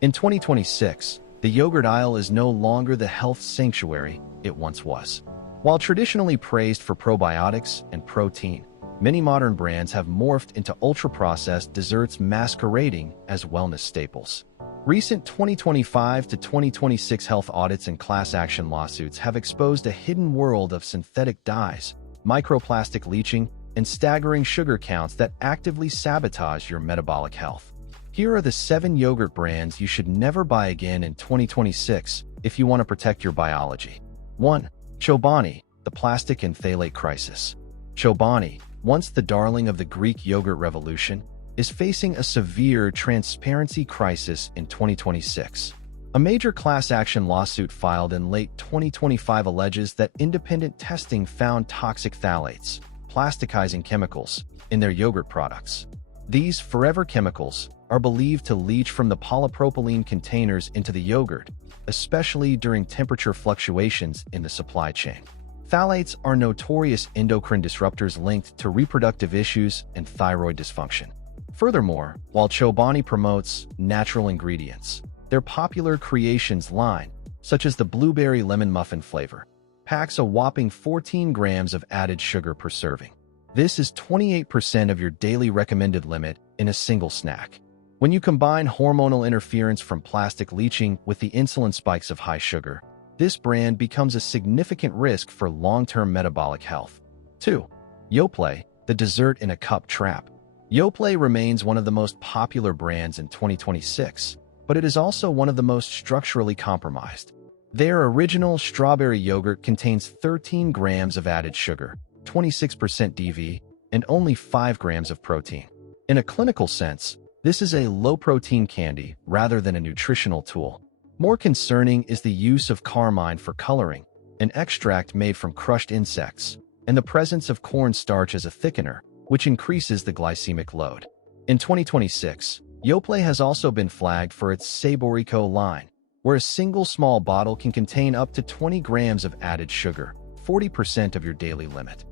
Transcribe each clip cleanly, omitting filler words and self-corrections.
In 2026, the yogurt aisle is no longer the health sanctuary it once was. While traditionally praised for probiotics and protein, many modern brands have morphed into ultra-processed desserts masquerading as wellness staples. Recent 2025 to 2026 health audits and class action lawsuits have exposed a hidden world of synthetic dyes, microplastic leaching, and staggering sugar counts that actively sabotage your metabolic health. Here are the 7 yogurt brands you should never buy again in 2026 if you want to protect your biology. 1. Chobani, the plastic and phthalate crisis. Chobani, once the darling of the Greek yogurt revolution, is facing a severe transparency crisis in 2026. A major class action lawsuit filed in late 2025 alleges that independent testing found toxic phthalates, plasticizing chemicals, in their yogurt products. These forever chemicals are believed to leach from the polypropylene containers into the yogurt, especially during temperature fluctuations in the supply chain. Phthalates are notorious endocrine disruptors linked to reproductive issues and thyroid dysfunction. Furthermore, while Chobani promotes natural ingredients, their popular creations line, such as the blueberry lemon muffin flavor, packs a whopping 14 grams of added sugar per serving. This is 28% of your daily recommended limit in a single snack. When you combine hormonal interference from plastic leaching with the insulin spikes of high sugar, this brand becomes a significant risk for long-term metabolic health. 2. Yoplait, the dessert in a cup trap. Yoplait remains one of the most popular brands in 2026, but it is also one of the most structurally compromised. Their original strawberry yogurt contains 13 grams of added sugar, 26% DV, and only 5 grams of protein. In a clinical sense, this is a low-protein candy rather than a nutritional tool. More concerning is the use of carmine for coloring, an extract made from crushed insects, and the presence of cornstarch as a thickener, which increases the glycemic load. In 2026, Yoplait has also been flagged for its Saborico line, where a single small bottle can contain up to 20 grams of added sugar, 40% of your daily limit.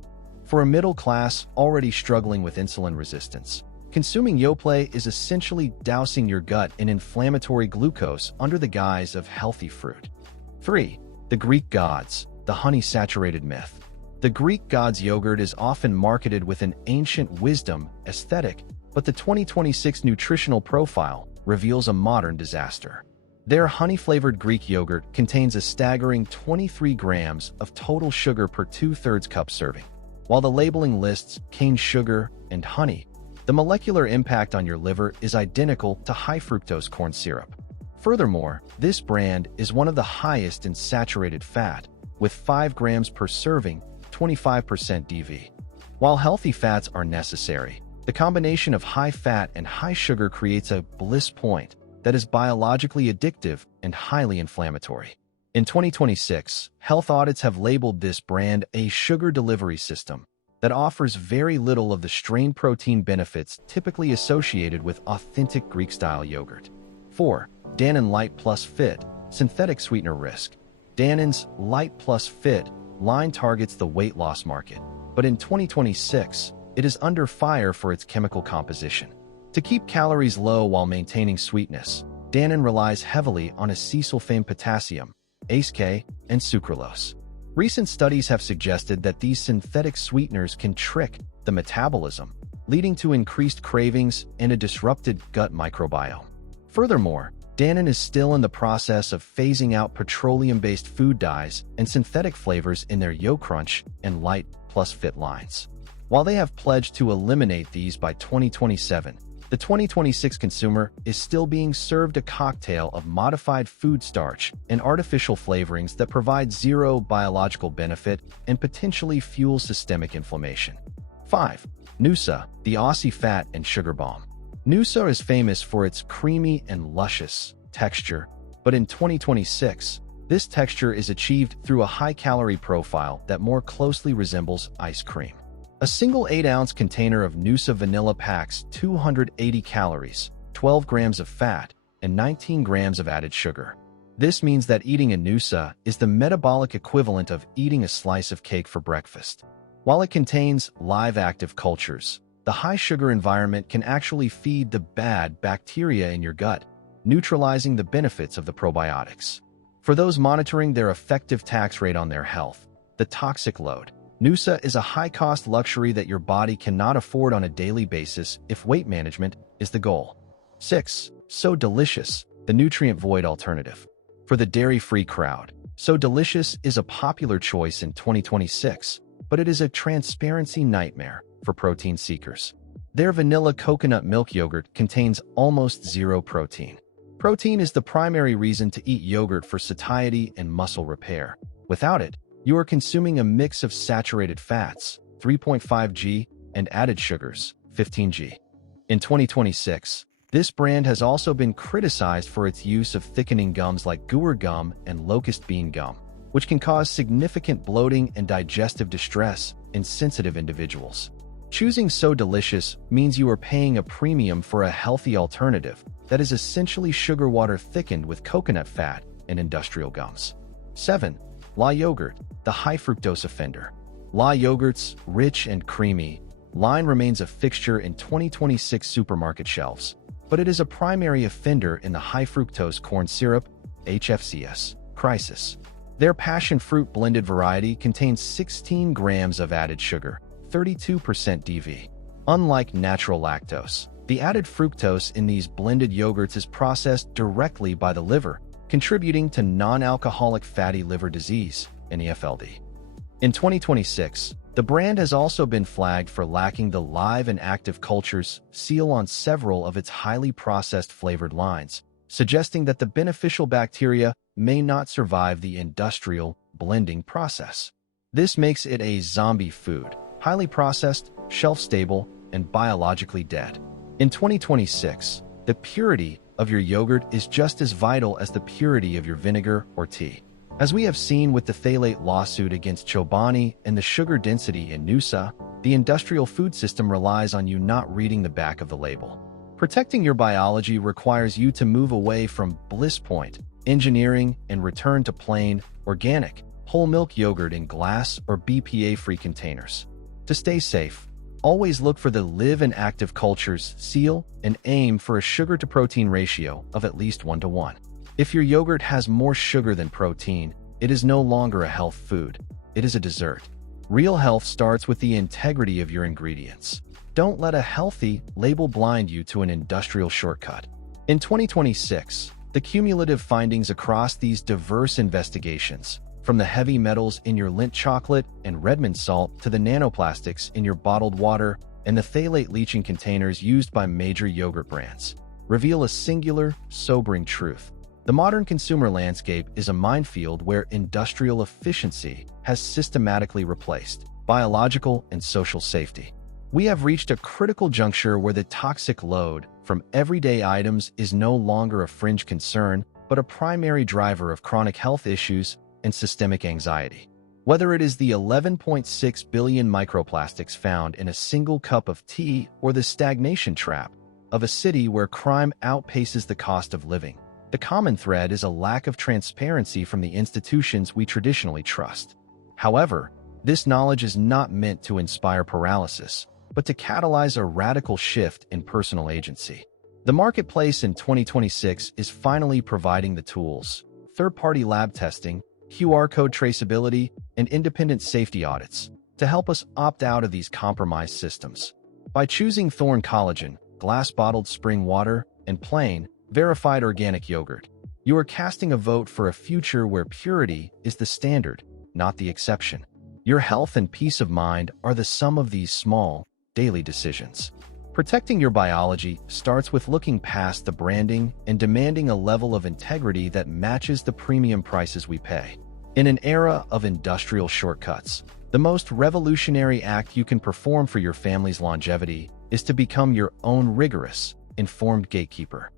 For a middle class already struggling with insulin resistance, consuming Yoplait is essentially dousing your gut in inflammatory glucose under the guise of healthy fruit. 3. The Greek Gods, the honey-saturated myth. The Greek Gods yogurt is often marketed with an ancient wisdom aesthetic, but the 2026 nutritional profile reveals a modern disaster. Their honey-flavored Greek yogurt contains a staggering 23 grams of total sugar per 2/3 cup serving. While the labeling lists cane sugar and honey, the molecular impact on your liver is identical to high-fructose corn syrup. Furthermore, this brand is one of the highest in saturated fat, with 5 grams per serving, 25% DV. While healthy fats are necessary, the combination of high fat and high sugar creates a bliss point that is biologically addictive and highly inflammatory. In 2026, health audits have labeled this brand a sugar delivery system that offers very little of the strain protein benefits typically associated with authentic Greek-style yogurt. 4. Dannon Light Plus Fit, synthetic sweetener risk. Dannon's Light Plus Fit line targets the weight loss market, but in 2026, it is under fire for its chemical composition. To keep calories low while maintaining sweetness, Dannon relies heavily on acesulfame potassium, ACE-K, and sucralose. Recent studies have suggested that these synthetic sweeteners can trick the metabolism, leading to increased cravings and a disrupted gut microbiome. Furthermore, Dannon is still in the process of phasing out petroleum-based food dyes and synthetic flavors in their Yo Crunch and Light Plus Fit lines. While they have pledged to eliminate these by 2027, the 2026 consumer is still being served a cocktail of modified food starch and artificial flavorings that provide zero biological benefit and potentially fuel systemic inflammation. 5. Noosa, the Aussie Fat and Sugar Bomb. Noosa is famous for its creamy and luscious texture, but in 2026, this texture is achieved through a high-calorie profile that more closely resembles ice cream. A single 8-ounce container of Noosa vanilla packs 280 calories, 12 grams of fat, and 19 grams of added sugar. This means that eating a Noosa is the metabolic equivalent of eating a slice of cake for breakfast. While it contains live active cultures, the high-sugar environment can actually feed the bad bacteria in your gut. neutralizing the benefits of the probiotics. For those monitoring their effective tax rate on their health, the toxic load. Noosa is a high-cost luxury that your body cannot afford on a daily basis if weight management is the goal. 6. So Delicious, the nutrient-void alternative. For the dairy-free crowd, So Delicious is a popular choice in 2026, but it is a transparency nightmare for protein seekers. Their vanilla coconut milk yogurt contains almost zero protein. Protein is the primary reason to eat yogurt for satiety and muscle repair. Without it, you are consuming a mix of saturated fats, 3.5g, and added sugars, 15g. In 2026, this brand has also been criticized for its use of thickening gums like guar gum and locust bean gum, which can cause significant bloating and digestive distress in sensitive individuals. Choosing So Delicious means you are paying a premium for a healthy alternative that is essentially sugar water thickened with coconut fat and industrial gums. 7. La yogurt, the high fructose offender. La yogurt's rich and creamy line remains a fixture in 2026 supermarket shelves, but it is a primary offender in the high fructose corn syrup, HFCS, crisis. Their passion fruit blended variety contains 16 grams of added sugar, 32% DV. Unlike natural lactose, the added fructose in these blended yogurts is processed directly by the liver, contributing to non-alcoholic fatty liver disease, NAFLD. In 2026, the brand has also been flagged for lacking the live and active cultures seal on several of its highly processed flavored lines, suggesting that the beneficial bacteria may not survive the industrial blending process. This makes it a zombie food, highly processed, shelf-stable, and biologically dead. In 2026, the purity of your yogurt is just as vital as the purity of your vinegar or tea. As we have seen with the phthalate lawsuit against Chobani and the sugar density in Noosa, the industrial food system relies on you not reading the back of the label. Protecting your biology requires you to move away from bliss point engineering and return to plain, organic, whole milk yogurt in glass or BPA-free containers. To stay safe, always look for the live and active cultures seal and aim for a sugar-to-protein ratio of at least 1:1. If your yogurt has more sugar than protein, it is no longer a health food. It is a dessert. Real health starts with the integrity of your ingredients. Don't let a healthy label blind you to an industrial shortcut. In 2026, the cumulative findings across these diverse investigations, from the heavy metals in your Lindt chocolate and Redmond salt to the nanoplastics in your bottled water and the phthalate leaching containers used by major yogurt brands, reveal a singular, sobering truth. The modern consumer landscape is a minefield where industrial efficiency has systematically replaced biological and social safety. We have reached a critical juncture where the toxic load from everyday items is no longer a fringe concern, but a primary driver of chronic health issues and systemic anxiety. Whether it is the 11.6 billion microplastics found in a single cup of tea or the stagnation trap of a city where crime outpaces the cost of living, the common thread is a lack of transparency from the institutions we traditionally trust. However, this knowledge is not meant to inspire paralysis, but to catalyze a radical shift in personal agency. The marketplace in 2026 is finally providing the tools: third-party lab testing, QR code traceability, and independent safety audits to help us opt out of these compromised systems. By choosing Thorne Collagen, glass-bottled spring water, and plain, verified organic yogurt, you are casting a vote for a future where purity is the standard, not the exception. Your health and peace of mind are the sum of these small, daily decisions. Protecting your biology starts with looking past the branding and demanding a level of integrity that matches the premium prices we pay. In an era of industrial shortcuts, the most revolutionary act you can perform for your family's longevity is to become your own rigorous, informed gatekeeper.